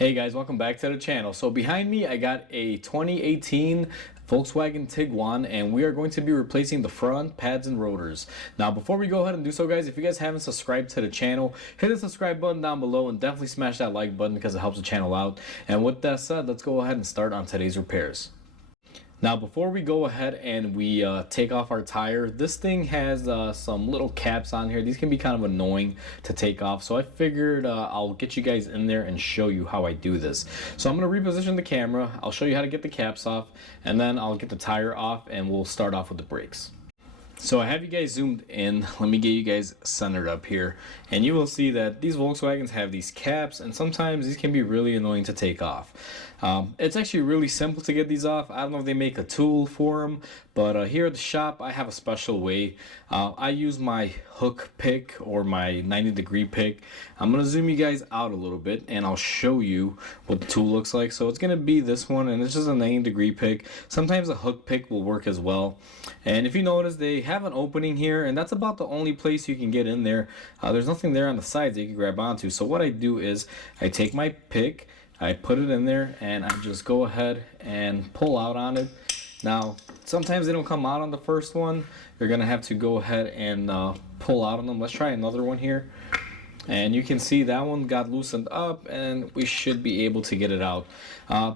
Hey guys, welcome back to the channel. So behind me I got a 2018 Volkswagen Tiguan, and we are going to be replacing the front pads and rotors. Now before we go ahead and do so, guys, if you guys haven't subscribed to the channel, hit the subscribe button down below and definitely smash that like button because it helps the channel out. And with that said, let's go ahead and start on today's repairs. Now before we go ahead and we take off our tire, this thing has some little caps on here. These can be kind of annoying to take off, so I figured I'll get you guys in there and show you how I do this. So I'm going to reposition the camera, I'll show you how to get the caps off, and then I'll get the tire off and we'll start off with the brakes. So I have you guys zoomed in. Let me get you guys centered up here, and you will see that these Volkswagens have these caps, and sometimes these can be really annoying to take off. It's actually really simple to get these off. I don't know if they make a tool for them, but here at the shop I have a special way. I use my hook pick or my 90-degree pick. I'm gonna zoom you guys out a little bit and I'll show you what the tool looks like. So it's gonna be this one, and it's just a 90-degree pick. Sometimes a hook pick will work as well. And if you notice, they have an opening here, and that's about the only place you can get in there. There's nothing there on the sides that you can grab onto. So what I do is I take my pick, I put it in there, and I just go ahead and pull out on it. Now sometimes they don't come out on the first one. You're gonna have to go ahead and pull out on them. Let's try another one here, and you can see that one got loosened up and we should be able to get it out.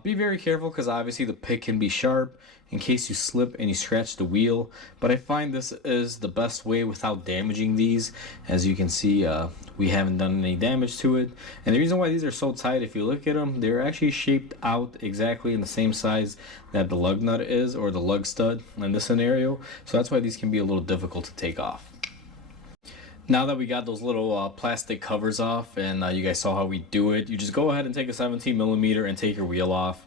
Be very careful because obviously the pick can be sharp in case you slip and you scratch the wheel, but I find this is the best way without damaging these. As you can see, we haven't done any damage to it, and the reason why these are so tight, if you look at them, they're actually shaped out exactly in the same size that the lug nut is, or the lug stud in this scenario, so that's why these can be a little difficult to take off. Now that we got those little plastic covers off, and you guys saw how we do it, you just go ahead and take a 17mm and take your wheel off.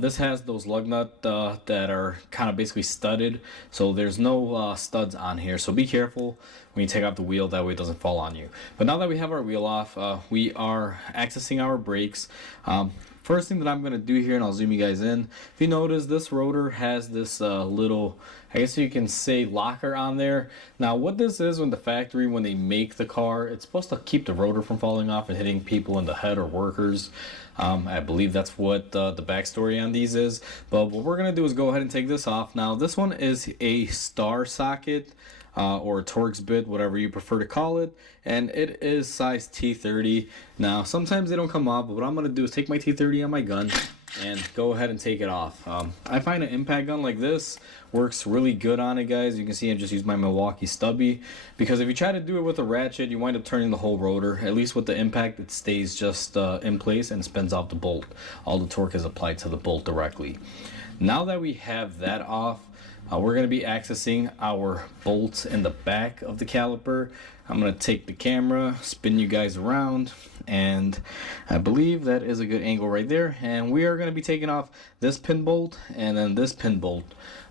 This has those lug nuts that are kind of basically studded, so there's no studs on here, so be careful when you take off the wheel, that way it doesn't fall on you. But now that we have our wheel off, we are accessing our brakes. First thing that I'm going to do here, and I'll zoom you guys in, if you notice, this rotor has this little, I guess you can say, locker on there. Now what this is, when the factory, when they make the car, it's supposed to keep the rotor from falling off and hitting people in the head or workers. I believe that's what the backstory on these is. But what we're going to do is go ahead and take this off. Now this one is a star socket. Or a Torx bit, whatever you prefer to call it, and it is size T30. Now sometimes they don't come off, but what I'm going to do is take my T30 on my gun and go ahead and take it off. I find an impact gun like this works really good on it, guys. You can see I just used my Milwaukee stubby, because if you try to do it with a ratchet, you wind up turning the whole rotor. At least with the impact, it stays just in place and spins off the bolt. All the torque is applied to the bolt directly. Now that we have that off, we're going to be accessing our bolts in the back of the caliper. I'm going to take the camera, spin you guys around, and I believe that is a good angle right there. And we are going to be taking off this pin bolt and then this pin bolt.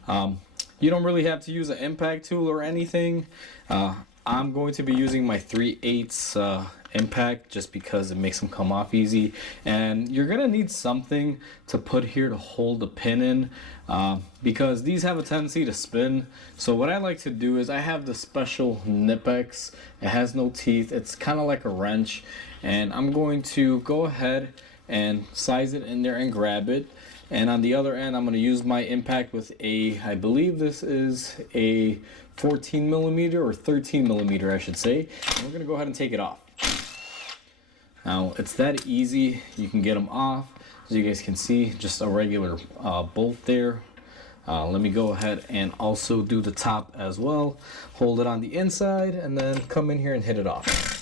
You don't really have to use an impact tool or anything. I'm going to be using my 3/8 impact just because it makes them come off easy, and you're gonna need something to put here to hold the pin in, because these have a tendency to spin. So what I like to do is I have the special Nipex. It has no teeth, it's kind of like a wrench, and I'm going to go ahead and size it in there and grab it. And on the other end, I'm going to use my impact with a, I believe this is a 14mm or 13mm, I should say. And we're going to go ahead and take it off. Now it's that easy. You can get them off. As you guys can see, just a regular bolt there. Let me go ahead and also do the top as well. Hold it on the inside and then come in here and hit it off.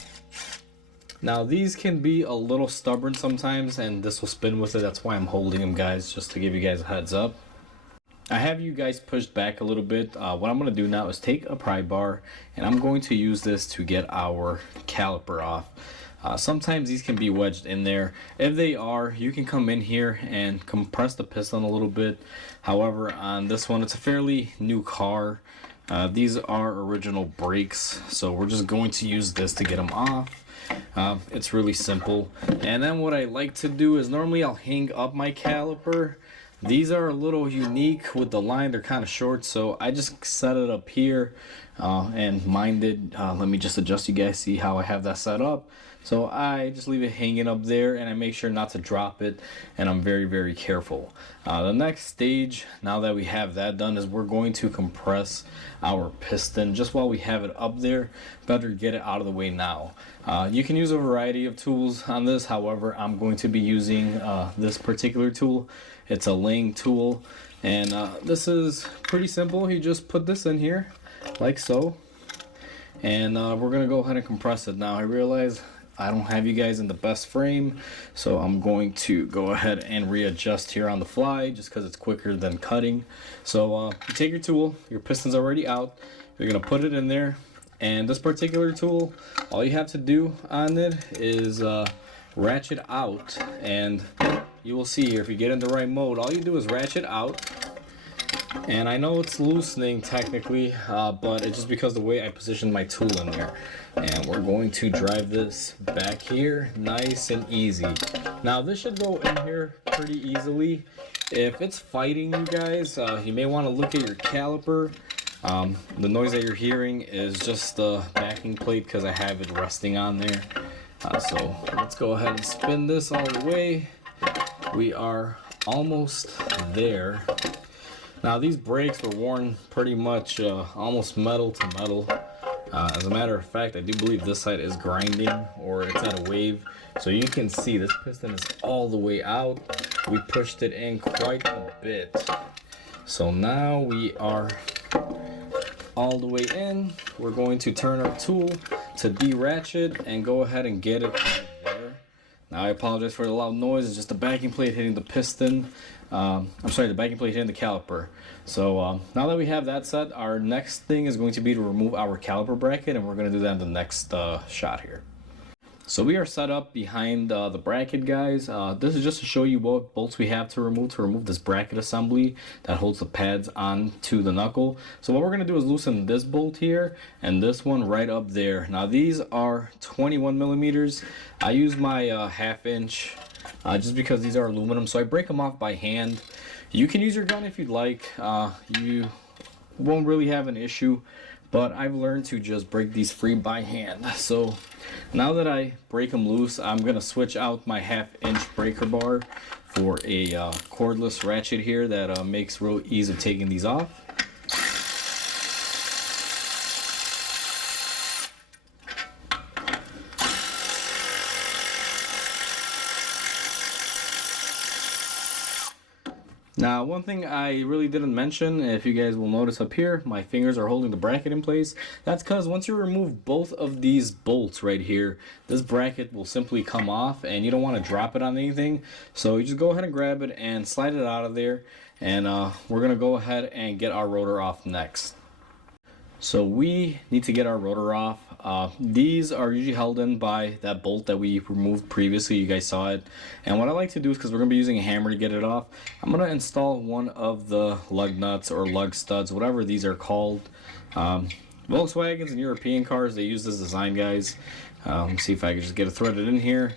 Now these can be a little stubborn sometimes, and this will spin with it. That's why I'm holding them, guys, just to give you guys a heads up. I have you guys pushed back a little bit. What I'm going to do now is take a pry bar, and I'm going to use this to get our caliper off. Sometimes these can be wedged in there. If they are, you can come in here and compress the piston a little bit. However, on this one, it's a fairly new car. These are original brakes, so we're just going to use this to get them off. It's really simple. And then what I like to do is normally I'll hang up my caliper. These are a little unique with the line, they're kind of short, so I just set it up here and mind it. Let me just adjust, you guys see how I have that set up. So I just leave it hanging up there, and I make sure not to drop it, and I'm very, very careful. The next stage, now that we have that done, is we're going to compress our piston just while we have it up there. Better get it out of the way now. You can use a variety of tools on this. However, I'm going to be using this particular tool. It's a laying tool, and this is pretty simple. You just put this in here like so, and we're gonna go ahead and compress it. Now I realize I don't have you guys in the best frame, so I'm going to go ahead and readjust here on the fly just because it's quicker than cutting. So you take your tool, your piston's already out, you're gonna put it in there, and this particular tool, all you have to do on it is ratchet out, and you will see here if you get in the right mode, all you do is ratchet out. And I know it's loosening technically, but it's just because the way I positioned my tool in there. And we're going to drive this back here nice and easy. Now this should go in here pretty easily. If it's fighting you guys, you may want to look at your caliper. The noise that you're hearing is just the backing plate because I have it resting on there. So let's go ahead and spin this all the way. We are almost there. Now these brakes were worn pretty much almost metal to metal. As a matter of fact, I do believe this side is grinding, or it's at a wave. So you can see this piston is all the way out. We pushed it in quite a bit. So now we are all the way in. We're going to turn our tool to de-ratchet and go ahead and get it out of there. Now I apologize for the loud noise. It's just the backing plate hitting the piston. I'm sorry, the backing plate hitting the caliper. So now that we have that set, our next thing is going to be to remove our caliper bracket, and we're going to do that in the next shot here. So we are set up behind the bracket, guys. This is just to show you what bolts we have to remove this bracket assembly that holds the pads onto the knuckle. So what we're going to do is loosen this bolt here and this one right up there. Now these are 21 millimeters. I use my ½ inch just because these are aluminum, so I break them off by hand. You can use your gun if you'd like. You won't really have an issue, but I've learned to just break these free by hand. So now that I break them loose, I'm gonna switch out my ½ inch breaker bar for a cordless ratchet here that makes real ease of taking these off. Now, one thing I really didn't mention, if you guys will notice up here, my fingers are holding the bracket in place. That's because once you remove both of these bolts right here, this bracket will simply come off, and you don't want to drop it on anything. So you just go ahead and grab it and slide it out of there, and we're going to go ahead and get our rotor off next. So we need to get our rotor off. These are usually held in by that bolt that we removed previously. You guys saw it. And what I like to do is, because we're going to be using a hammer to get it off, I'm going to install one of the lug nuts or lug studs, whatever these are called. Volkswagens and European cars, they use this design, guys. Let me see if I can just get it threaded in here.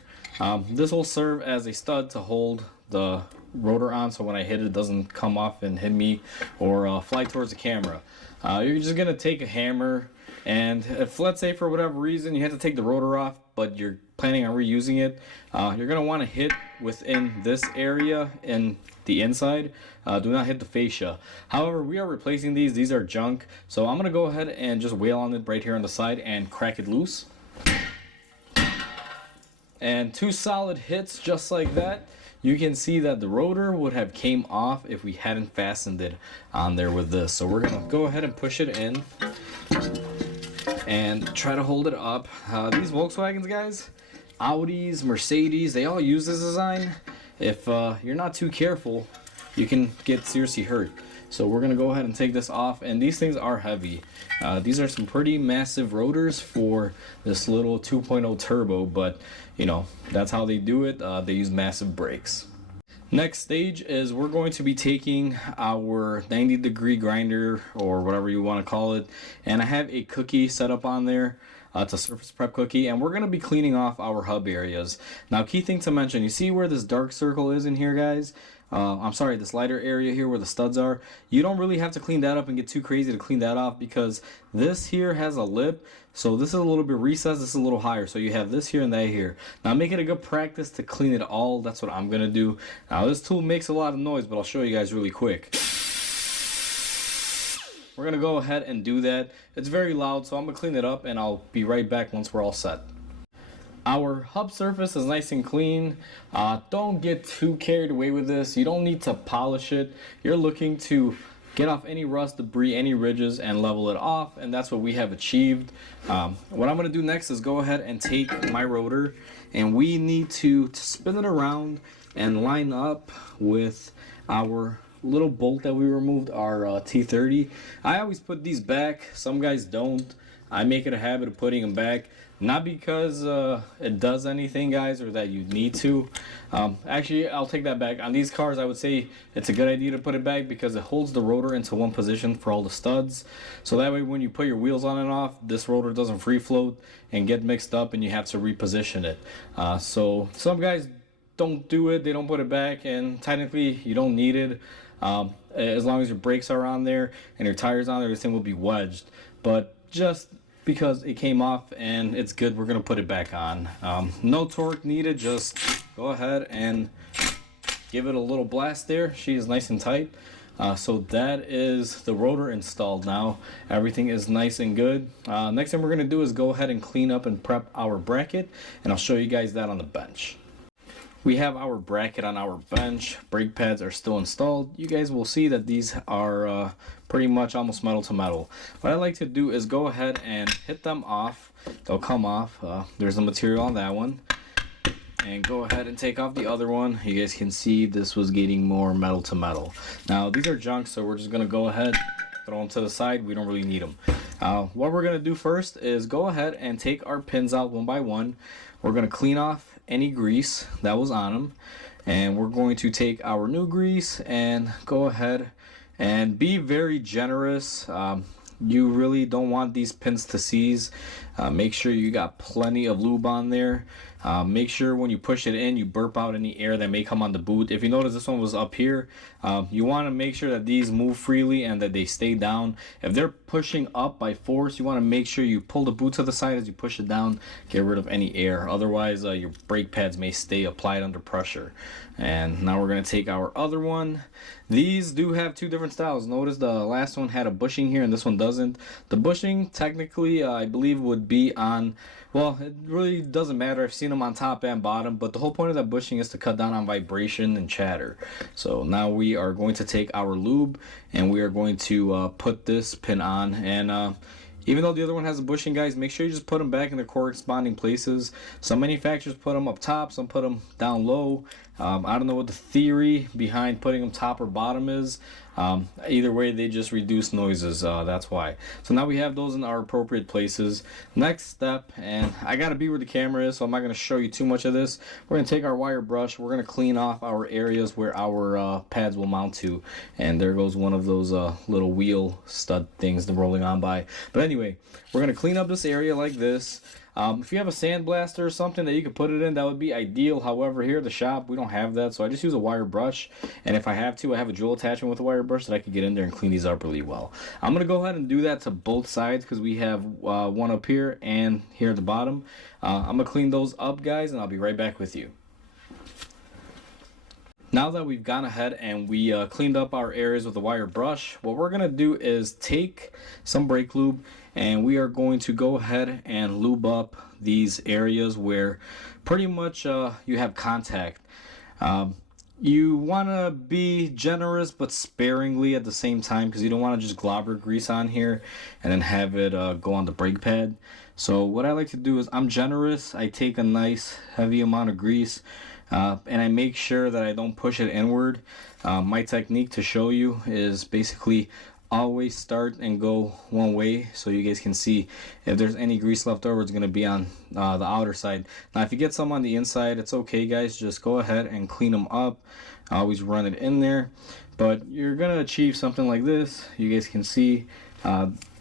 This will serve as a stud to hold the rotor on, so when I hit it, it doesn't come off and hit me or fly towards the camera. You're just gonna take a hammer, and if, let's say, for whatever reason you have to take the rotor off but you're planning on reusing it, you're gonna want to hit within this area in the inside. Do not hit the fascia. However, we are replacing these are junk, so I'm gonna go ahead and just wail on it right here on the side and crack it loose. And 2 solid hits just like that. You can see that the rotor would have came off if we hadn't fastened it on there with this. So we're gonna go ahead and push it in and try to hold it up. These Volkswagens, guys, Audis, Mercedes, they all use this design. If you're not too careful, you can get seriously hurt. So we're gonna go ahead and take this off, and these things are heavy. These are some pretty massive rotors for this little 2.0 turbo, but you know, that's how they do it. They use massive brakes. Next stage is we're going to be taking our 90-degree grinder, or whatever you want to call it, and I have a cookie set up on there. It's a surface prep cookie, and we're going to be cleaning off our hub areas. Now, key thing to mention, you see where this dark circle is in here, guys? I'm sorry, this lighter area here where the studs are. You don't really have to clean that up and get too crazy to clean that off, because this here has a lip. So this is a little bit recessed, this is a little higher. So you have this here and that here. Now make it a good practice to clean it all. That's what I'm going to do. Now this tool makes a lot of noise, but I'll show you guys really quick. We're going to go ahead and do that. It's very loud, so I'm going to clean it up, and I'll be right back once we're all set. Our hub surface is nice and clean. Don't get too carried away with this. You don't need to polish it. You're looking to get off any rust, debris, any ridges, and level it off, and that's what we have achieved. What I'm going to do next is go ahead and take my rotor, and we need to spin it around and line up with our little bolt that we removed, our T30. I always put these back. Some guys don't. I make it a habit of putting them back. Not because it does anything, guys, or that you need to. Actually, I'll take that back. On these cars, I would say it's a good idea to put it back because it holds the rotor into one position for all the studs. So that way when you put your wheels on and off, this rotor doesn't free float and get mixed up and you have to reposition it. So some guys don't do it. They don't put it back, and technically you don't need it. As long as your brakes are on there and your tires on there, this thing will be wedged. But just because it came off and it's good, we're gonna put it back on. No torque needed, just go ahead and give it a little blast there. She is nice and tight. So that is the rotor installed now. Everything is nice and good. Next thing we're gonna do is go ahead and clean up and prep our bracket, and I'll show you guys that on the bench. We have our bracket on our bench. Brake pads are still installed. You guys will see that these are pretty much almost metal to metal. What I like to do is go ahead and hit them off. They'll come off. There's the material on that one. And go ahead and take off the other one. You guys can see this was getting more metal to metal. Now these are junk, so we're just gonna go ahead, throw them to the side. We don't really need them. What we're gonna do first is go ahead and take our pins out one by one. We're gonna clean off any grease that was on them, and we're going to take our new grease and go ahead and be very generous. You really don't want these pins to seize. Make sure you got plenty of lube on there. Make sure when you push it in, you burp out any air that may come on the boot. If you notice this one was up here, you want to make sure that these move freely and that they stay down. If they're pushing up by force, you want to make sure you pull the boot to the side as you push it down, get rid of any air. Otherwise, your brake pads may stay applied under pressure. And now we're going to take our other one. These do have two different styles. Notice the last one had a bushing here and this one doesn't. The bushing technically I believe would be on, well, it really doesn't matter. I've seen them on top and bottom, but the whole point of that bushing is to cut down on vibration and chatter. So now we are going to take our lube and we are going to put this pin on. And even though the other one has a bushing, guys, make sure you just put them back in their corresponding places. Some manufacturers put them up top, some put them down low. I don't know what the theory behind putting them top or bottom is. Either way, they just reduce noises. That's why. So now we have those in our appropriate places. Next step, and I gotta be where the camera is, so I'm not gonna show you too much of this. We're gonna take our wire brush. We're gonna clean off our areas where our pads will mount to. And there goes one of those little wheel stud things rolling on by. But anyway, we're gonna clean up this area like this. If you have a sandblaster or something that you could put it in, that would be ideal. However, here at the shop, we don't have that, so I just use a wire brush. And if I have to, I have a drill attachment with a wire brush that I can get in there and clean these up really well. I'm going to go ahead and do that to both sides because we have one up here and here at the bottom. I'm going to clean those up, guys, and I'll be right back with you. Now that we've gone ahead and we cleaned up our areas with a wire brush, what we're going to do is take some brake lube and we are going to go ahead and lube up these areas where pretty much you have contact. You want to be generous but sparingly at the same time because you don't want to just globber grease on here and then have it go on the brake pad. So what I like to do is I'm generous. I take a nice heavy amount of grease and I make sure that I don't push it inward. My technique to show you is basically always start and go one way so you guys can see if there's any grease left over, it's going to be on the outer side. Now if you get some on the inside, it's okay, guys, just go ahead and clean them up. Always run it in there, but you're going to achieve something like this. You guys can see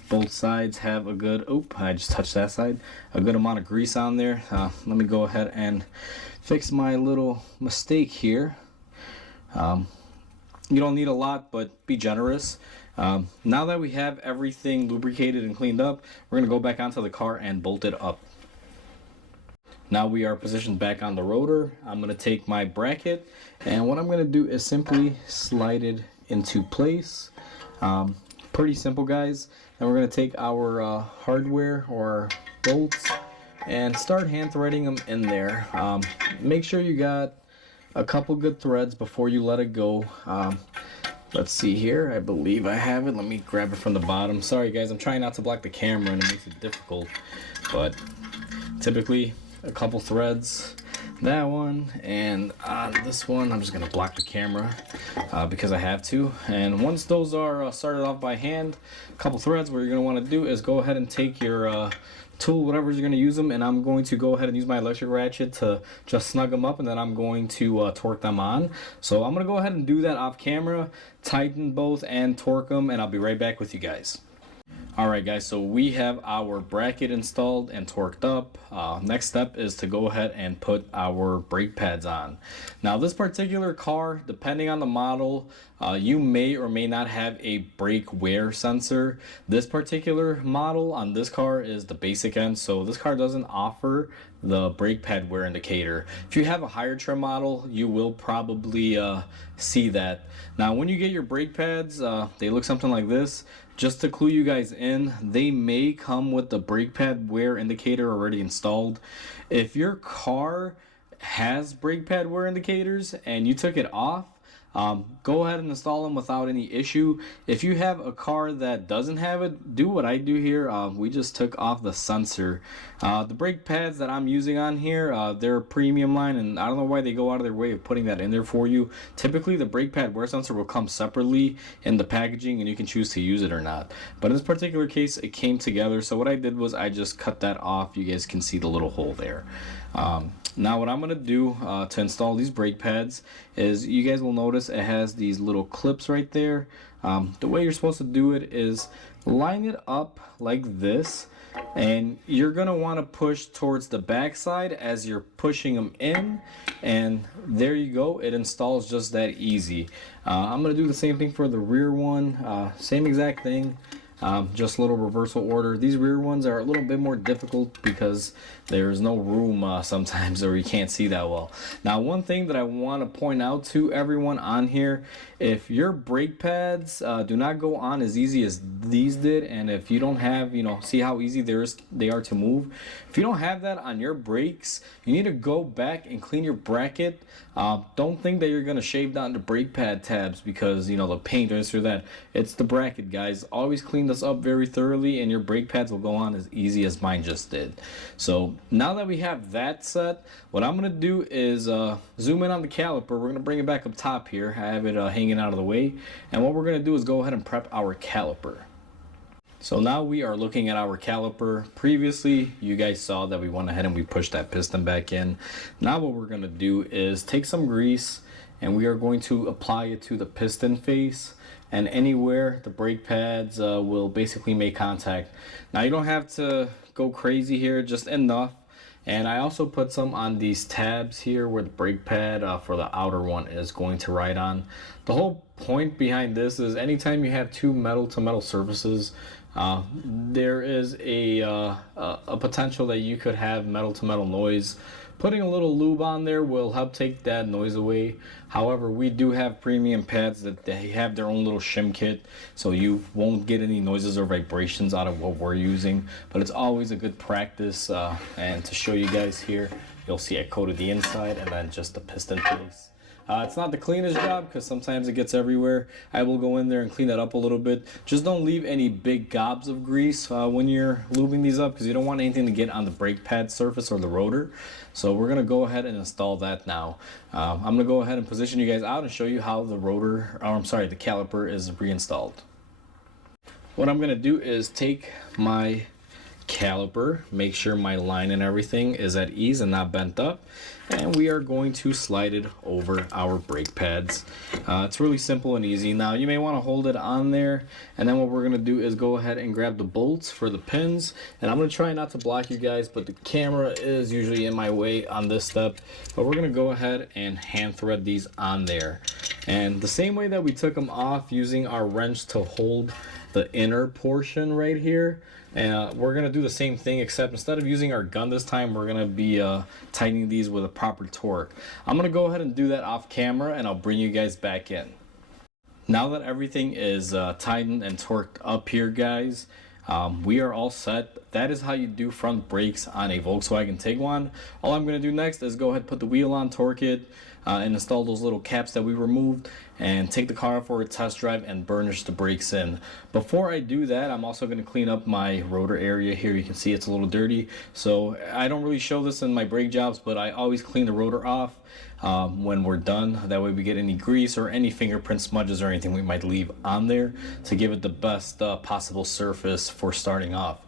Both sides have a good, I just touched that side, a good amount of grease on there. Let me go ahead and fix my little mistake here. You don't need a lot, but be generous. Now that we have everything lubricated and cleaned up, we're going to go back onto the car and bolt it up. Now we are positioned back on the rotor. I'm going to take my bracket, and what I'm going to do is simply slide it into place. Pretty simple, guys. And we're going to take our hardware or bolts and start hand threading them in there. Make sure you got a couple good threads before you let it go. Let's see here. I believe I have it. Let me grab it from the bottom. Sorry, guys. I'm trying not to block the camera, and it makes it difficult. But typically, a couple threads. That one, and on this one, I'm just going to block the camera because I have to. And once those are started off by hand, a couple threads, what you're going to want to do is go ahead and take your tool, whatever you're going to use them, and I'm going to go ahead and use my electric ratchet to just snug them up, and then I'm going to torque them on. So I'm going to go ahead and do that off camera, tighten both and torque them, and I'll be right back with you guys. Alright guys, so we have our bracket installed and torqued up. Next step is to go ahead and put our brake pads on. Now this particular car, depending on the model, you may or may not have a brake wear sensor. This particular model on this car is the basic end, so this car doesn't offer the brake pad wear indicator. If you have a higher trim model, you will probably see that. Now when you get your brake pads, they look something like this. Just to clue you guys in, they may come with the brake pad wear indicator already installed. If your car has brake pad wear indicators and you took it off, go ahead and install them without any issue. If you have a car that doesn't have it, do what I do here. We just took off the sensor. The brake pads that I'm using on here, they're a premium line, and I don't know why they go out of their way of putting that in there for you. Typically, the brake pad wear sensor will come separately in the packaging, and you can choose to use it or not. But in this particular case, it came together. So what I did was I just cut that off. You guys can see the little hole there. Now what I'm going to do to install these brake pads is, you guys will notice it has these little clips right there. The way you're supposed to do it is line it up like this, and you're going to want to push towards the back side as you're pushing them in, and there you go. It installs just that easy. I'm going to do the same thing for the rear one. Same exact thing. Just a little reversal order. These rear ones are a little bit more difficult because there's no room sometimes, or you can't see that well. Now one thing that I want to point out to everyone on here, if your brake pads do not go on as easy as these did, and if you don't have, see how easy they are to move, if you don't have that on your brakes, you need to go back and clean your bracket. Don't think that you're going to shave down the brake pad tabs because the paint or this or that. It's the bracket, guys. Always clean this up very thoroughly, and your brake pads will go on as easy as mine just did. So now that we have that set, what I'm going to do is zoom in on the caliper. We're going to bring it back up top here. I have it hanging out of the way, and what we're going to do is go ahead and prep our caliper. So now we are looking at our caliper. Previously, you guys saw that we went ahead and we pushed that piston back in. Now what we're going to do is take some grease, and we are going to apply it to the piston face, and anywhere the brake pads will basically make contact. Now you don't have to go crazy here, just enough. And I also put some on these tabs here where the brake pad for the outer one is going to ride on. The whole point behind this is anytime you have two metal to metal surfaces, there is a potential that you could have metal to metal noise. Putting a little lube on there will help take that noise away. However, we do have premium pads that they have their own little shim kit, so you won't get any noises or vibrations out of what we're using. But it's always a good practice, and to show you guys here, you'll see I coated the inside and then just the piston face. It's not the cleanest job because sometimes it gets everywhere. I will go in there and clean that up a little bit. Just don't leave any big gobs of grease when you're lubing these up, because you don't want anything to get on the brake pad surface or the rotor. So we're going to go ahead and install that now. I'm going to go ahead and position you guys out and show you how the the caliper is reinstalled. What I'm going to do is take my caliper, make sure my line and everything is at ease and not bent up, and we are going to slide it over our brake pads. It's really simple and easy. Now you may want to hold it on there, and then what we're going to do is go ahead and grab the bolts for the pins, and I'm going to try not to block you guys, but the camera is usually in my way on this step, but we're going to go ahead and hand thread these on there. And the same way that we took them off using our wrench to hold the inner portion right here, and we're gonna do the same thing, except instead of using our gun this time, we're gonna be tightening these with a proper torque. I'm gonna go ahead and do that off camera, and I'll bring you guys back in. Now that everything is tightened and torqued up here, guys, we are all set. That is how you do front brakes on a Volkswagen Tiguan. All I'm going to do next is go ahead and put the wheel on, torque it, and install those little caps that we removed, and take the car for a test drive and burnish the brakes in. Before I do that, I'm also going to clean up my rotor area here. You can see it's a little dirty, so I don't really show this in my brake jobs, but I always clean the rotor off when we're done. That way we get any grease or any fingerprint smudges or anything we might leave on there to give it the best possible surface for starting off.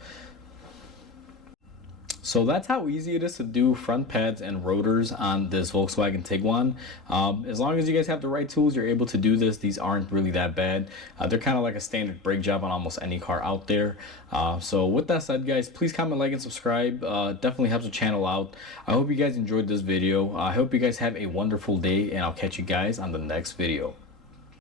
So that's how easy it is to do front pads and rotors on this Volkswagen Tiguan. As long as you guys have the right tools, you're able to do this. These aren't really that bad. They're kind of like a standard brake job on almost any car out there. So with that said, guys, please comment, like, and subscribe. Definitely helps the channel out. I hope you guys enjoyed this video. I hope you guys have a wonderful day, and I'll catch you guys on the next video.